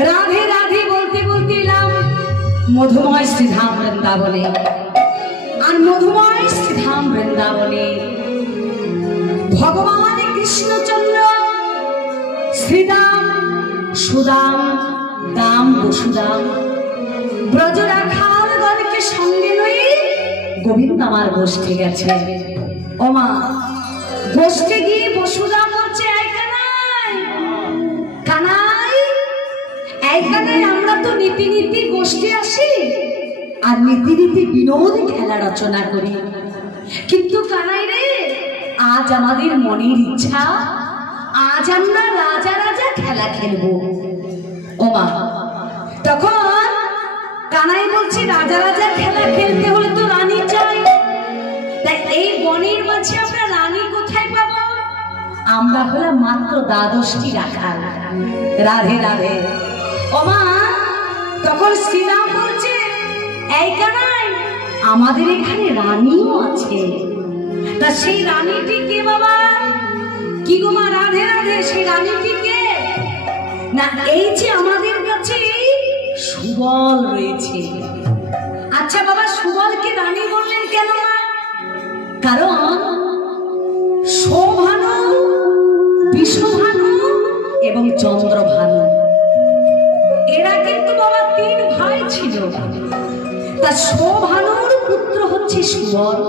राधे राधे बोलते बोलते मधुमय श्रीधाम वृंदावने और मधुमय श्रीधाम वृंदावने भगवान कृष्णचंद्र श्रीदाम सुदाम दाम वसुदाम ब्रजराखालगणके संगे लये गोविंद आमार गोष्ठे गेছে ও মা গোষ্ঠে গিয়ে বসুদাম বলছে আমরা তো নীতি নীতি গোষ্ঠী আসি আর নীতি নীতি বিনোদ খেলা রচনা করি, কিন্তু কানাই রে আজ আমাদের মনের ইচ্ছা আজ আমরা রাজা রাজা খেলা খেলবো। ও মা তখন কানাই বলছে রাজা রাজা খেলা খেলতে হলে তো রানী চাই, তাই এই বনের মাঝে আমরা রানী কোথায় পাবো? আমরা হলাম মাত্র দ্বাদশটি রাখাল। রাধে রাধে। ও মা তখন শ্রীরাম বলছে এই কানাই আমাদের এখানে রানীও আছে, তা সেই রানীটি কে বাবা? কি গো মা? রাধে রাধে। সেই রানীটি কে? না এই যে আমাদের কাছে সুবল রয়েছে। আচ্ছা বাবা সুবলকে রানী বললেন কেন মা? কারণ সৌভানু, বিষভানু এবং চন্দ্রভানু এরা কিন্তু বাবা তিন ভাই ছিল। তা সৌভানুর পুত্র হচ্ছে সুবল,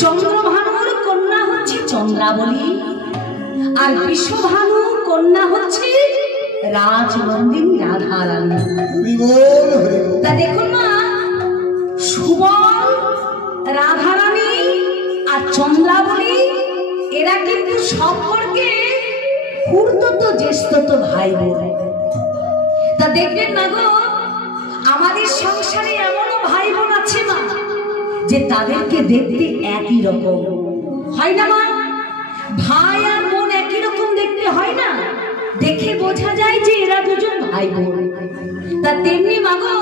চন্দ্রভানুর কন্যা হচ্ছে চন্দ্রাবলী, আর বিষভানুর কন্যা হচ্ছে রাজনন্দিনী রাধা রানী। তা দেখুন মা সুবল, রাধা রানী আর চন্দ্রাবলী এরা কিন্তু সম্পর্কে খুড়তুতো জ্যেষ্ঠতো ভাই বোন। তা দেখবেন না গো আমাদের সংসারে এমনও ভাই বোন আছে মা যে তাদেরকে দেখতে একই রকম হয় না মা? ভাই আর বোন একই রকম দেখতে হয় না, দেখে বোঝা যায় যে এরা দুজন ভাই বোন। তা তেমনি মা গো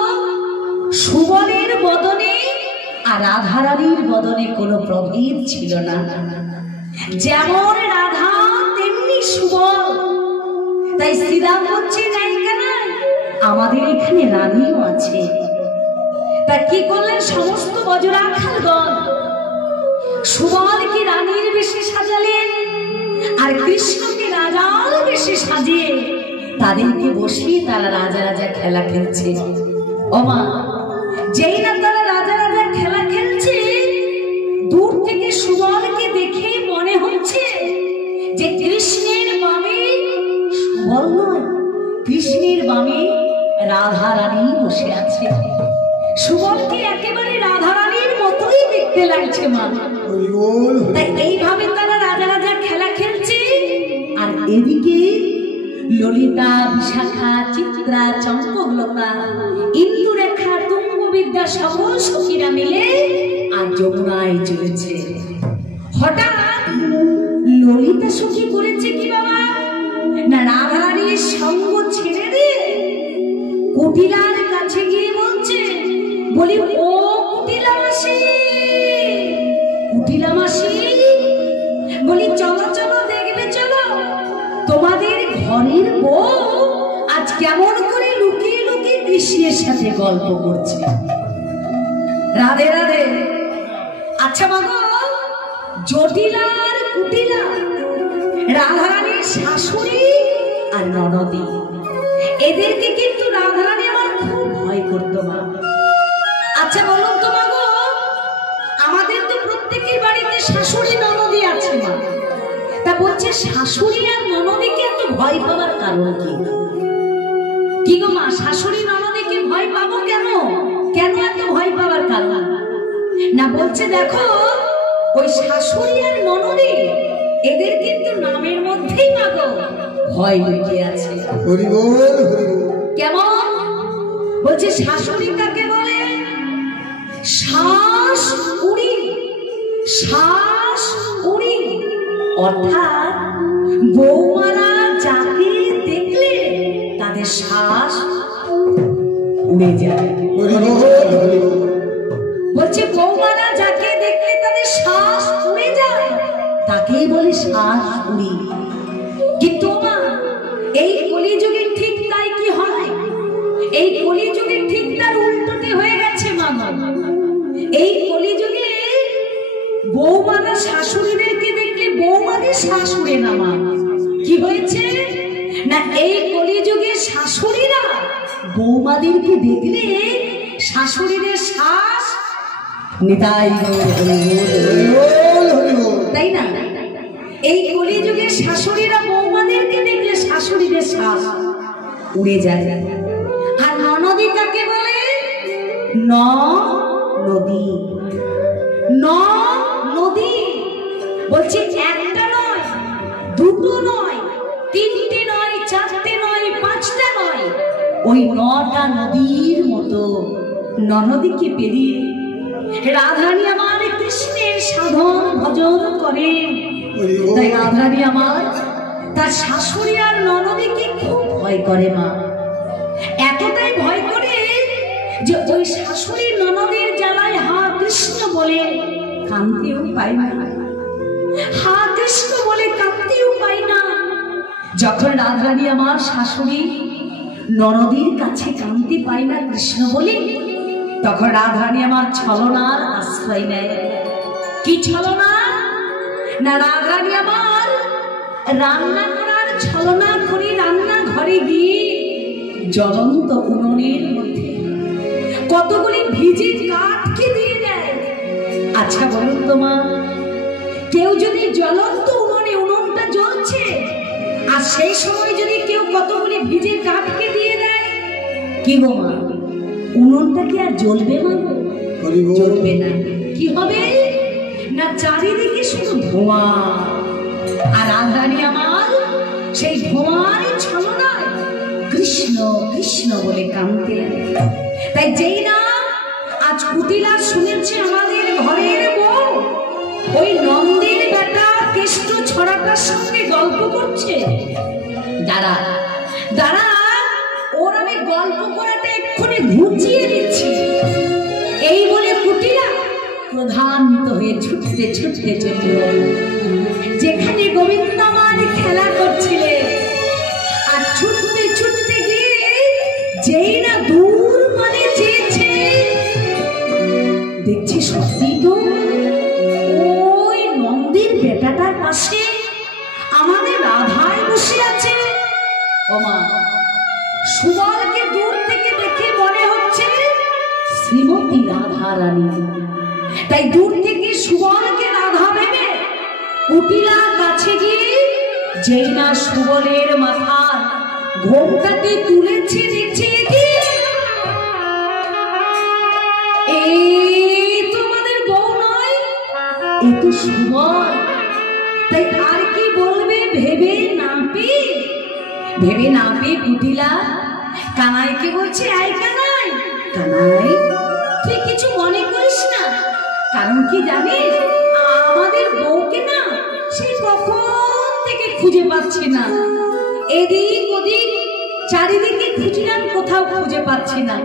সুবলের বদনে আর রাধা রানীর বদনে কোনো প্রভেদ ছিল না, যেমন রাধা তেমনি সুবল। তাই শ্রীরাম হচ্ছে আমাদের এখানে রানীও আছে। তা কি করলেন সমস্ত ব্রজরাখালগণ? সুবলকে রানীর বেশে সাজালেন আর কৃষ্ণকে রাজার বেশে সাজিয়ে তাদেরকে বসিয়ে তারা রাজা রাজা খেলা খেলছে। ও মা যেই না তারা রাজা রাজা খেলা খেলছে, দূর থেকে সুবলকে দেখে মনে হচ্ছে যে কৃষ্ণের বামে সুবল নয়, কৃষ্ণের বামে রাধা রানী বসে আছে। সুবলকে একেবারে রাধা রানীর মতোই দেখতে লাগছে মা। তাই এইভাবে তারা রাজা রাজা খেলা খেলছে। আর এদিকে ললিতা, বিশাখা, চিত্রা, চম্পকলতা, ইন্দুরেখা, তুঙ্গবিদ্যা সকল সখীরা মিলে আর যমুনায় চলেছে। হঠাৎ ললিতা সখী করেছে কি বাবা? না রাধা রানীর সঙ্গ ছেড়ে দিয়ে কুটিলার কাছে গিয়ে বলছে, বলি ও কুটিলা কৃষ্ণের সাথে গল্প করছে। রাধে রাধে। আচ্ছা বাবা, জটিলা আর কুটিলা, রাধারানীর শাশুড়ি আর ননদী, এদেরকে কিন্তু রাধারানী আমার খুব ভয় করতো মা। আচ্ছা বলুন তো মা গো, আমাদের তো প্রত্যেকের বাড়িতে শাশুড়ি ননদী আছে মা, তা বলছে শাশুড়ি আর ননদীকে এত ভয় পাওয়ার কারণ কি? কি গো মা, শাশুড়ি ননদীকে ভয় পাবো কেন? কেন এত ভয় পাওয়ার কারণ? না বলছে দেখো, ওই শাশুড়ি আর ননদী এদের কিন্তু নামের মধ্যেই মা গো ভয় লুকিয়ে আছে। কেমন? বলছে শাশুড়ি কাকে বলে? শ্বাস উড়ি, শ্বাস উড়ি, অর্থাৎ বৌমারা যাকে দেখলে তাদের শ্বাস উড়ে যায়। বলছে বৌমারা যাকে দেখলে তাদের শ্বাস উড়ে যায়, তাকেই বলে শ্বাস উড়ি। কিন্তু মা, এই কলিযুগে ঠিক তাই কি হয়? এই কলিযুগে ঠিক তার উল্টোটি হয়ে গেছে মা। এই কলিযুগে বৌমারা শাশুড়িদেরকে দেখলে বৌমাদের শ্বাস উড়ে না মা। কি হয়েছে না, এই কলিযুগে শাশুড়িরা বৌমাদেরকে দেখলে শাশুড়িদের শ্বাস নিতাই, তাই না? এই কলিযুগে শাশুড়িরা বৌমাদেরকে দেখলে শাশুড়িদের শ্বাস উড়ে যায়। আর ননদী কাকে বলে? নদী, নদী। বলছে একটা নয়, দুটো নয়, তিনটে নয়, চারটে নয়, পাঁচটা নয়, ওই 9টা নদীর মতো ননদীকে পেরিয়ে রাধারানী আমার কৃষ্ণের সাধন ভজন করেন। তাই রাধারানী আমার তার শাশুড়ি আর ননদীকে খুব ভয় করে মা। এতটাই ভয় করে যে ওই শাশুড়ি ননদের জ্বালায় হা কৃষ্ণ বলে কাঁদতেও পায় না, হা কৃষ্ণ বলে কাঁদতেও পায় না। যখন রাধারানী আমার শাশুড়ি ননদীর কাছে কাঁদতে পায় না কৃষ্ণ বলে, তখন রাধারানী আমার ছলনার আশ্রয় নেয়। কি ছলনা? না, রাধারানী আমার রান্না করার ছলনা করে রান্নাঘরে গিয়ে জ্বলন্ত উনুনের মধ্যে কতগুলি ভিজে কাঠকে দিয়ে দেয়। আচ্ছা বলুন তো মা, কেউ যদি জ্বলন্ত উনুনে, উনুনটা জ্বলছে, আর সেই সময় যদি কেউ কতগুলি ভিজে কাঠকে দিয়ে দেয়, কি গো মা, উনুনটা কি আর জ্বলবে মা? জ্বলবে না। কি হবে না, চারিদিকে শুধু ধোঁয়া। আর রাধারানী আমার সেই ধোঁয়ার ছলনায় কৃষ্ণ কৃষ্ণ বলে কাঁদতে। তাই যেই না আজ কুটিলা শুনেছে আমাদের ঘরের বউ ওই নন্দের বেটা কেষ্ট ছড়াটার সঙ্গে গল্প করছে, দাঁড়া দাঁড়া, ওর আমি গল্প করাটা এক্ষুনি ঘুচিয়ে দিচ্ছি, এই বলে কুটিলা প্রধানিত হয়ে ছুটতে ছুটতে চলল যেখানে গোবিন্দ আমার খেলা করছিলে। আর ছুটতে ছুটতে গিয়ে যেই না দূর মানে চেয়েছে, দেখছি সত্যি তো ওই নন্দের বেটাটার পাশে আমাদের রাধাই বসে আছে। ওমা, সুবলকে দূর থেকে দেখে মনে হচ্ছে শ্রীমতী রাধারানী। তাই দূর থেকে সুবলকে রাধা ভেবে কুটিলা কাছে গিয়ে যেই না সুবলের মাথার ঘোমটাকে তুলেছে, দেখছে কি এই তোমাদের বউ নয়, এ তো সুবল। তাই আর কি বলবে ভেবে না পেয়ে কুটিলা কানাইকে বলছে, আই কানাই, কানাই তুই কিছু মনে করিস না, কারণ কি জানিস, আমাদের বউকে না সেই কখন থেকে খুঁজে পাচ্ছি না, এদিক ওদিক চারিদিকে খুঁজলাম, কোথাও খুঁজে পাচ্ছি না।